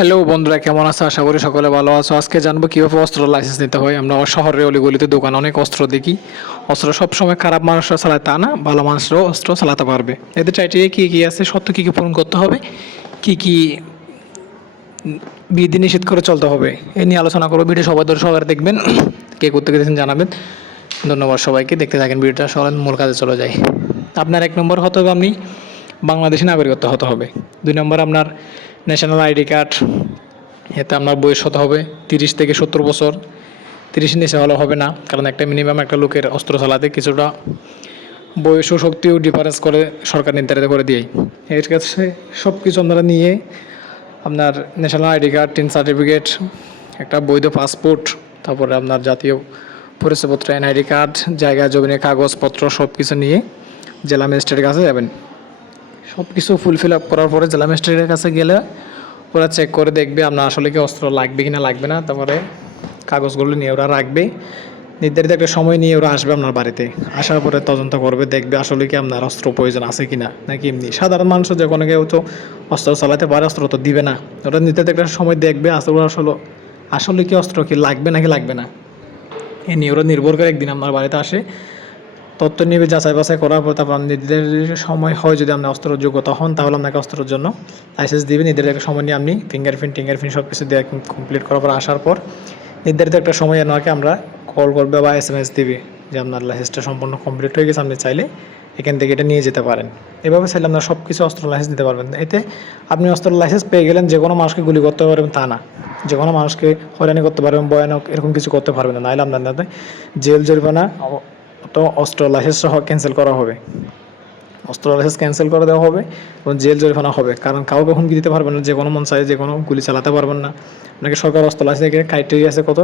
Hello বন্ধুরা, কেমন আছো? আশা করি সকলে ভালো আছো। আজকে জানবো কীভাবে অস্ত্র লাইসেন্স নিতে হয়। আমরা শহরের অলিগলিতে দোকান অনেক অস্ত্র দেখি। অস্ত্র সবসময় খারাপ মানুষরা চালায় তা না, ভালো মানুষরাও অস্ত্র চালাতে পারবে। এদের চাইটিয়ে কী কী আছে, সত্য কী কী পূরণ করতে হবে, কী কী বিধি নিষেধ করে চলতে হবে, এ নিয়ে আলোচনা করবো। ভিডিও সবাই ধরে সবার দেখবেন, কে করতে গেছেন জানাবেন। ধন্যবাদ সবাইকে, দেখতে থাকেন ভিডিওটা। সবাই মূল কাজে চলে যায়। আপনার 1 নম্বর হতে হবে আপনি বাংলাদেশি নাগরিকত্ব হতে হবে। 2 নম্বর আপনার ন্যাশনাল আইডি কার্ড। এতে আপনার বয়স হতে হবে 30 থেকে 70 বছর। 30 নিচে হলে হবে না, কারণ একটা মিনিমাম একটা লোকের অস্ত্র চালাতে কিছুটা বয়স ও শক্তিও ডিফারেন্স করে সরকার নির্ধারিত করে দিয়েই। এর কাছে সব কিছু আপনারা নিয়ে আপনার national ID card, tin certificate, একটা বৈধ পাসপোর্ট, তারপরে আপনার জাতীয় পরিচয়পত্র, এনআইডি কার্ড, জায়গা জমিনের কাগজপত্র সব কিছু নিয়ে জেলা ম্যাজিস্ট্রেটের কাছে যাবেন। সব কিছু ফুলফিল আপ করার পরে জেলা ম্যাজিস্ট্রেটের কাছে গেলে ওরা চেক করে দেখবে আপনার আসলে কি অস্ত্র লাগবে কি না লাগবে না। তারপরে কাগজগুলো নিয়ে ওরা রাখবে। নির্ধারিত একটা সময় নিয়ে ওরা আসবে আপনার বাড়িতে। আসার পরে তদন্ত করবে, দেখবে আসলে কি আপনার অস্ত্র প্রয়োজন আছে কি না, নাকি এমনি সাধারণ মানুষও যে কোনো কেউ তো অস্ত্র চালাতে পারে, অস্ত্র তো দিবে না। ওরা নির্ধারিত একটা সময় দেখবে আসলে আসলে কি অস্ত্র কি লাগবে নাকি লাগবে না, এ নিয়ে ওরা নির্ভর করে একদিন আপনার বাড়িতে আসে, তথ্য নিবে, যাচাই বাছাই করার পর তারপর নির্ধারিত সময় হয় যদি আপনি অস্ত্র যোগ্যতা হন, তাহলে আপনাকে অস্ত্রের জন্য লাইসেন্স দিবে। নির্ধারিত একটা সময় নিয়ে আপনি ফিঙ্গারপ্রিন্ট সব কিছু দিয়ে কমপ্লিট করার পর আসার পর নির্ধারিত একটা সময় আপনাকে আমরা কল করবে বা SMS দিবে যে আপনার লাইসেন্সটা সম্পূর্ণ কমপ্লিট হয়ে গেছে, আপনি চাইলে এখান থেকে এটা নিয়ে যেতে পারেন। এভাবে চাইলে আপনার সব কিছু অস্ত্র লাইসেন্স দিতে পারবেন। এতে আপনি অস্ত্র লাইসেন্স পেয়ে গেলেন, যে কোনো মানুষকে গুলি করতে পারবেন তা না, যে কোনো মানুষকে হয়রানি করতে পারবেন, ভয়ানক এরকম কিছু করতে পারবেন না। নাহলে আপনার জেল জরিমানা তো অস্ত্র লাইসেন্স সহ ক্যান্সেল করা হবে, অস্ত্র লাইসেন্স ক্যান্সেল করে দেওয়া হবে এবং জেল জরিমানা হবে। কারণ কাউকে হুমকি দিতে পারবেন না, যে কোনো মন চাই যে কোনো গুলি চালাতে পারবেন না। আপনাকে সরকার অস্ত্র লাইসেন্সের ক্রাইটেরিয়া আছে, কত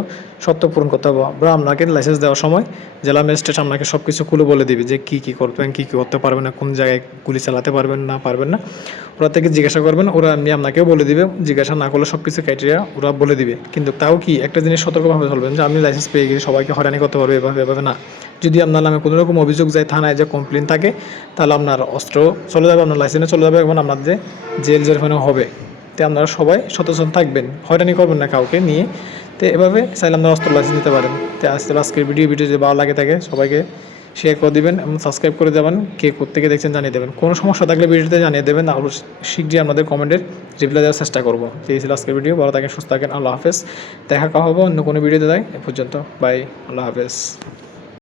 শর্ত পূরণ করতে হবে। বা আপনাকে লাইসেন্স দেওয়ার সময় জেলা ম্যাজিস্ট্রেট আপনাকে সব কিছু খুলে বলে দিবে যে কী কী করবেন, কী কী করতে পারবেন না, কোন জায়গায় গুলি চালাতে পারবেন না। ওরা থেকে জিজ্ঞাসা করবেন, ওরা এমনি আপনাকেও বলে দিবে। জিজ্ঞাসা না করলে সব কিছু ক্রাইটেরিয়া ওরা বলে দিবে। কিন্তু তাও কি একটা জিনিস সতর্কভাবে চলবেন যে আপনি লাইসেন্স পেয়ে গেলে সবাইকে হয়রানি করতে পারবে এভাবে না। যদি আপনার নামে কোনো রকম অভিযোগ যায় থানায়, যে কমপ্লেন থাকে, তাহলে আপনার অস্ত্র চলে যাবে, আপনার লাইসেন্সে চলে যাবে এবং আপনাদের জেল জরিমানা হবে। তো আপনারা সবাই সচেতন থাকবেন, হয়রানি করবেন না কাউকে নিয়ে। তো এভাবে চাইলে আপনারা অস্ত্র লাইসেন্স নিতে পারেন। তো আজকের ভিডিও যদি ভালো লাগে থাকে সবাইকে শেয়ার করে দিবেন এবং সাবস্ক্রাইব করে দেবেন। কে কোত্থেকে দেখছেন জানিয়ে দেবেন। কোনো সমস্যা থাকলে ভিডিওতে জানিয়ে দেবেন, আরও শীঘ্রই আমাদের কমেন্টের রিপ্লাই দেওয়ার চেষ্টা করবো। তো এই ছিল আজকের ভিডিও। ভালো থাকেন, সুস্থ থাকেন, আল্লাহ হাফেজ। দেখা হবে অন্য কোনো ভিডিওতে। এ পর্যন্ত বাই, আল্লাহ হাফেজ।